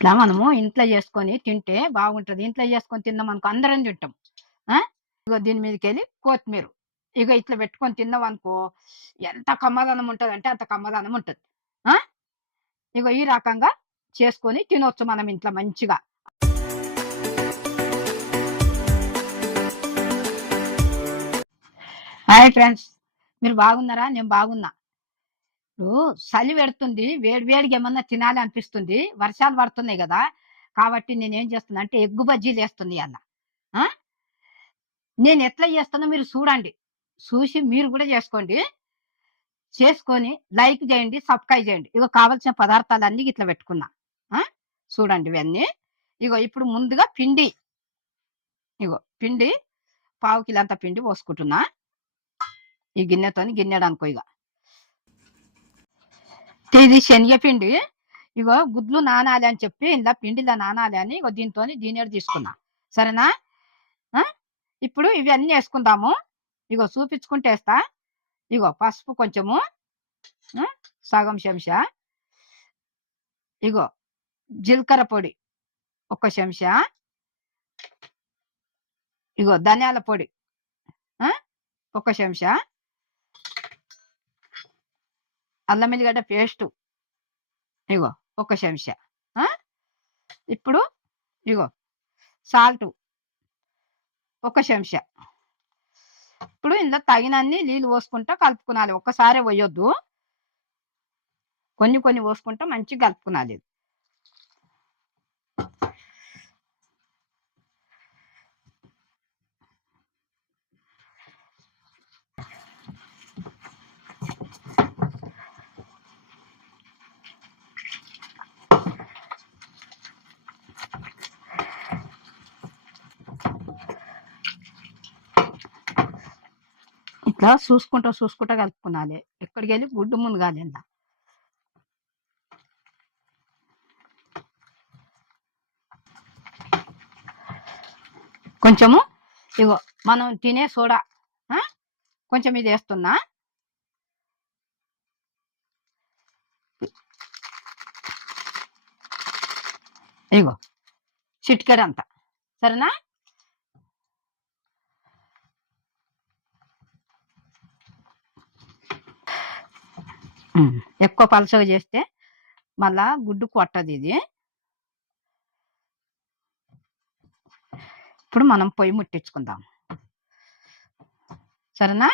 ఇట్లా మనము ఇంట్లో చేసుకొని తింటే బాగుంటది. ఇంట్లో చేసుకొని తిన్నామనుకో అందరం తింటాం. ఆ! ఇగో దీని మీదకెళ్ళి కొత్తిమీర. ఇగ ఇట్లా పెట్టుకొని తిన్నామనుకో ఎంత కమ్మదనం ఉంటదంటే అంత కమ్మదనం ఉంటది. ఆ! ఇగో ఈ రకంగా చేసుకొని తినొచ్చు మనం ఇంట్లో మంచిగా. Hi friends. మీరు బాగున్నారా? నేను బాగున్నా. ఇప్పుడు చలి పెడుతుంది. వేడి వేడిగా ఏమన్నా తినాలి అనిపిస్తుంది. వర్షాలు పడుతున్నాయి గదా! కాబట్టి నేనేం చేస్తున్నా అంటే ఎగ్గు బజ్జీలేస్తున్నా ఇయాల. ఆ! నేనెట్లా చేస్తానో మీరు చూడండి. చూసి మీరు గూడా చేసుకోండి. చేసుకొని లైక్ జేయండి, సబ్‌స్క్రైబ్ జేయండి. ఇగో కావాల్సిన పదార్థాలన్నీ ఇట్లా పెట్టుకున్నా. ఆ! చూడండి ఇవన్నీ. ఇగో ఇప్పుడు ముందుగా పిండి. ఇగో పిండి పావు కిలో పిండి పోసుకుంటున్నా. ఈ గిన్నెతోని గిన్నెడనుకో ఇగ. ఇది శనగపిండి. ఇగో గుడ్లు నానాలి అని చెప్పి ఇందులో పిండిలో నానాలి అని ఇగో దీనితోని దీనేడు తీసుకున్నా. సరేనా? ఆ! ఇప్పుడు ఇవన్నీ యేసుకుందాము. ఇగో చూపించుకుంటేస్తా. ఇగో పసుపు కొంచెము, ఆ! సగం చెంచా. ఇగో జీలకర్ర పొడి ఒక చెంచా. ఇగో ధనియాల పొడి ఆ! ఒక చెంచా. అల్లం ఎల్లిగడ్డ పేస్టు ఇగో ఒక చెంచా. ఆ! ఇప్పుడు ఇగో సాల్టు ఒక చెంచా. ఇప్పుడు ఇందులో తగినన్ని నీళ్ళు పోసుకుంటా కలుపుకోనాలి. ఒక్కసారే పొయ్యొద్దు. కొన్ని కొన్ని పోసుకుంటా మంచిగా కలుపుకోనాలి. ఇట్లా చూసుకుంటా కలుపుకోనాలి. ఎక్కడికెళ్ళి గుడ్డు మునగాలి ఇందులో. కొంచెము ఇగో మనం తినే సోడా ఆ! కొంచెం ఇదేస్తున్నా. ఇగో చిటికెడంత. సరేనా? ఎక్కువ పలచగా చేస్తే మళ్ళా గుడ్డు కొట్టదిది. ఇప్పుడు మనం పొయ్యి ముట్టించుకుందాం. సరేనా?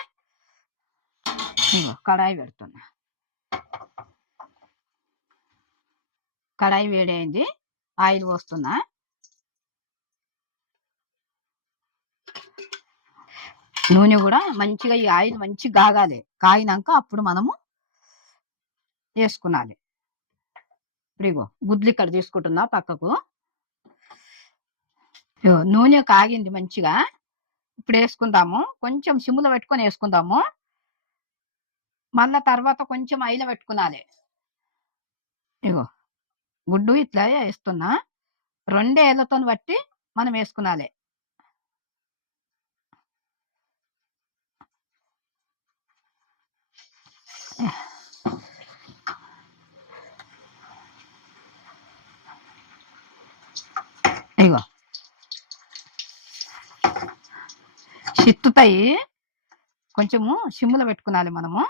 ఇగో కడాయి పెడుతున్నా. కడాయి వేడయింది. ఆయిల్ పోస్తున్నా. నూనె గూడా మంచిగా ఈ ఆయిల్ మంచిగా కాగాలి. కాగినాక అప్పుడు మనము యేసుకునాలి. ఇప్పుడిగో గుడ్లు ఇక్కడ తీసుకుంటున్నా పక్కకు. ఇగో నూనె కాగింది మంచిగా. ఇప్పుడేసుకుందాము. కొంచెం సిమ్‌లో పెట్టుకొని యేసుకుందాము. మళ్ళా తర్వాత కొంచెం హైలో పెట్టుకునాలి. ఇగో గుడ్డు ఇట్లా యేస్తున్నా. 2 ఏళ్ళతోని బట్టి మనం యేసుకునాలే. ఇగో చిట్టుతాయి. కొంచెము సిమ్‌లో పెట్టుకునాలి మనము.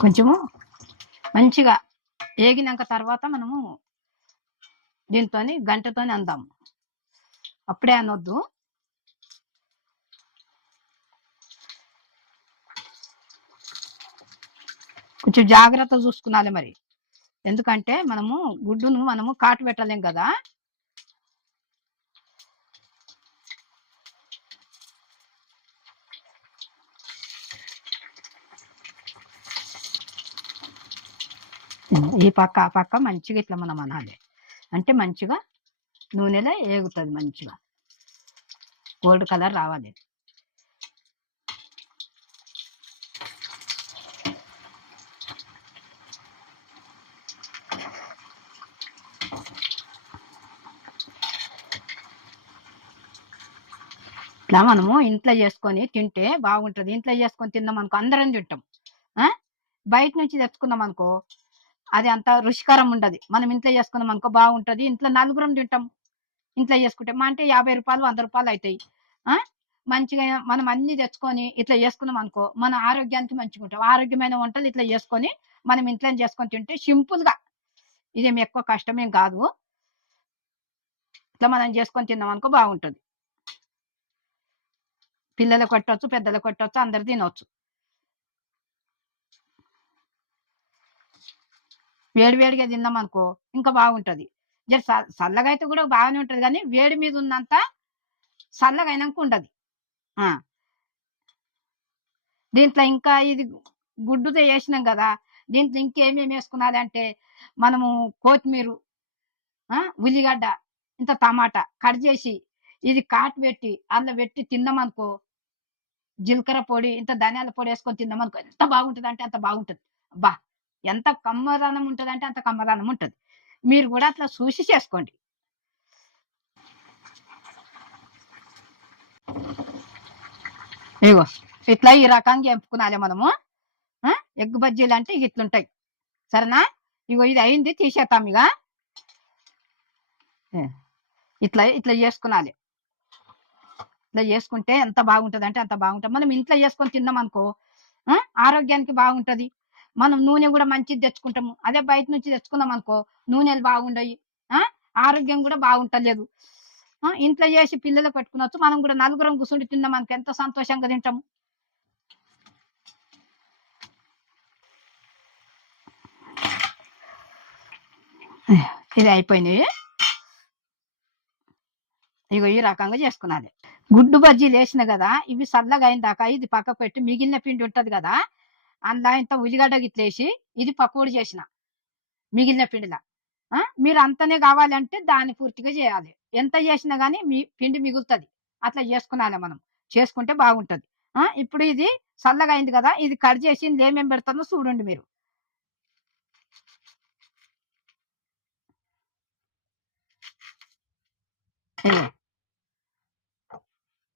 కొంచెము మంచిగా ఏగినాక తర్వాత మనము దీనితోని గంటెతోని అందాం. అప్పుడే అనొద్దు. కొంచెం జాగ్రత్తగా చూసుకునాలి మరి. ఎందుకంటే మనము గుడ్డును మనము కాటు పెట్టలేం గదా! ఈ పక్క, ఆ పక్క మంచిగా ఇట్లా మనం అనాలి. అంటే మంచిగా నూనెలో ఏగుతది మంచిగా. గోల్డ్ కలర్ రావాలి. ఇట్లా మనము ఇంట్లో చేసుకొని తింటే బాగుంటది. ఇంట్లో చేసుకొని తిన్నామనుకో అందరం తింటాం. ఆ! బయట నుంచి తెచ్చుకున్నామనుకో అది అంత రుచికరం ఉండది. మనం ఇంట్లో చేసుకున్నామనుకో బాగుంటది. ఇంట్లో నలుగురం తింటాం. ఇంట్లో చేసుకుంటే. అంటే రూ. 50, రూ. 100 అయితాయి. ఆ! మంచిగా మనం అన్నీ తెచ్చుకొని ఇట్లా చేసుకున్నామనుకో మన ఆరోగ్యానికి మంచిగుంటాం. ఆరోగ్యమైన వంటలు ఇట్లా చేసుకొని మనం ఇంట్లోనే చేసుకొని తింటే సింపుల్‌గా ఇదేమి ఎక్కువ కష్టమేం కాదు. ఇట్లా మనం చేసుకొని తిన్నామనుకో బాగుంటది. పిల్లలకు పెట్టొచ్చు, పెద్దలకు పెట్టొచ్చు, అందరు తినొచ్చు. వేడి వేడిగా తిన్నామనుకో ఇంకా బాగుంటది. జర చల్లగా అయితే కూడా బాగానే ఉంటది గానీ, వేడి మీద ఉన్నంత చల్లగయినంక ఉండది. ఆ! దీంట్లో ఇంకా ఇది గుడ్డుతో చేసినాం గదా! దీంట్లో ఇంకేమేమి యేసుకున్నాలంటే, మనము కొత్తిమీరు, ఉల్లిగడ్డ, ఇంత టమాటా కట్ జేసి, ఇది కాటు పెట్టి, అందులో పెట్టి తిన్నామనుకో, జీలకర్ర పొడి, ఇంత ధనియాల పొడేసుకొని తిన్నామనుకో, ఎంత బాగుంటదంటే అంత బాగుంటది. అబ్బా! ఎంత కమ్మదనం ఉంటదంటే అంత కమ్మదనం ఉంటది. మీరు గూడా అట్లా సూసి చేసుకోండి. ఇగో ఇట్లా ఈ రకంగా ఎంపుకునాలే మనము. ఆ! ఎగ్ బజ్జీలంటే ఇగిట్లుంటాయి. సరేనా? ఇగో ఇది అయింది తీసేద్దాం ఇగ. హ్మ్. ఇట్లా ఇట్లా జేసుకునాలే. ఇట్లా జేసుకుంటే ఎంత బాగుంటదంటే అంత బాగుంటది. మనం ఇంట్లో జేసుకొని తిన్నామనుకో ఆ! ఆరోగ్యానికి బాగుంటది. మనం నూనె గూడా మంచిది తెచ్చుకుంటాము. అదే బయట నుంచి తెచ్చుకున్నామనుకో నూనెలు బాగుండయి. ఆ! ఆరోగ్యం గూడా బాగుంటలేదు. ఇంట్లో జేసి పిల్లలకు పెట్టుకునొచ్చు. మనం గూడా నలుగురం కూర్చొని తిన్నామనుకో ఎంత సంతోషంగా తింటాము. ఇది అయిపోయినాయి. ఇగో ఈ రకంగా చేసుకున్నాది. గుడ్డు బజ్జీలేసిన గదా! ఇవి సల్లగా అయిందాక ఇది పక్కకు పెట్టి మిగిలిన పిండి ఉంటది గదా! అందులో ఇంత ఉల్లిగడ్డ గిట్లేసి ఇది పకోడీ చేసిన మిగిలిన పిండిల. మీరు అంతనే గావాలంటే దాన్ని పూర్తిగా జేయాలి. ఎంత జేసినా గాని పిండి మిగులుతది. అట్లా జేసుకునాలే మనం. చేసుకుంటే బాగుంటది. ఇప్పుడు ఇది సల్లగా అయింది గదా! ఇది కట్ జేసి ఇందులో ఏమేమి పెడతానో చూడండి మీరు. ఇగో,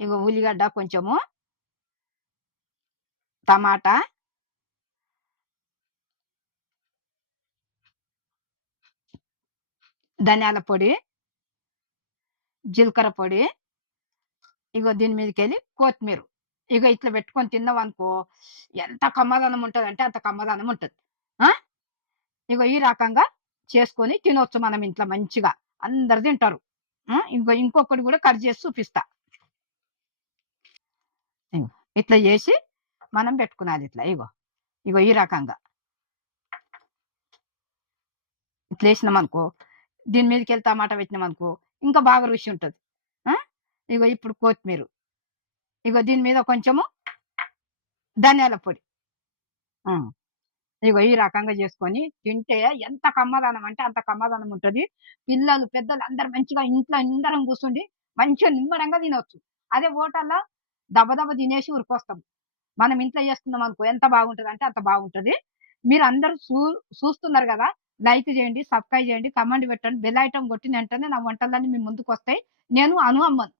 ఇగో ఉల్లిగడ్డ కొంచెము, టమాటా, ధనియాల పొడి, జీలకర్ర పొడి, ఇగో దీని మీదకెళ్ళి కొత్తిమీరు. ఇగో ఇట్లా పెట్టుకొని తిన్నామనుకో ఎంత కమ్మదనం ఉంటదంటే అంత కమ్మదనం ఉంటది. ఆ! ఇగో ఈ రకంగా చేసుకొని తినొచ్చు మనం ఇంట్లో మంచిగా. అందరు తింటారు. ఇంకొకటి గూడా కట్ చేసి చూపిస్తా. ఇగో ఇట్లా జేసి మనం పెట్టుకునాలి ఇట్లా ఇగో. ఇగో ఈ రకంగా. ఇట్లేసినామనుకో దీని మీదకెళ్ళి టమాటా పెట్టినామనుకో ఇంకా బాగా రుచి ఉంటది. ఆ! ఇగో ఇప్పుడు కొత్తిమీరు. ఇగో దీని మీద కొంచెము ధనియాల పొడి. ఆ! ఇగో ఈ రకంగా చేసుకొని తింటే ఎంత కమ్మదనం అంటే అంత కమ్మదనం ఉంటది. పిల్లలు, పెద్దలు అందరూ మంచిగా ఇంట్లో అందరం కూర్చుండి మంచిగా నిమ్మడంగా తినొచ్చు. అదే హోటల్‌లో దబ దబ తినేసి ఉరికొస్తాం. మనం ఇంట్లో చేసుకున్నామనుకో ఎంత బాగుంటదంటే అంత బాగుంటది. మీరందరూ చూస్తున్నారు గదా! లైక్ చేయండి, సబ్స్క్రైబ్ చేయండి, కామెంట్ పెట్టండి, బెల్ ఐకాన్ కొట్టిన వెంటనే నా వంటలన్నీ మీ ముందుకొస్తాయి. నేను అను అమ్మను.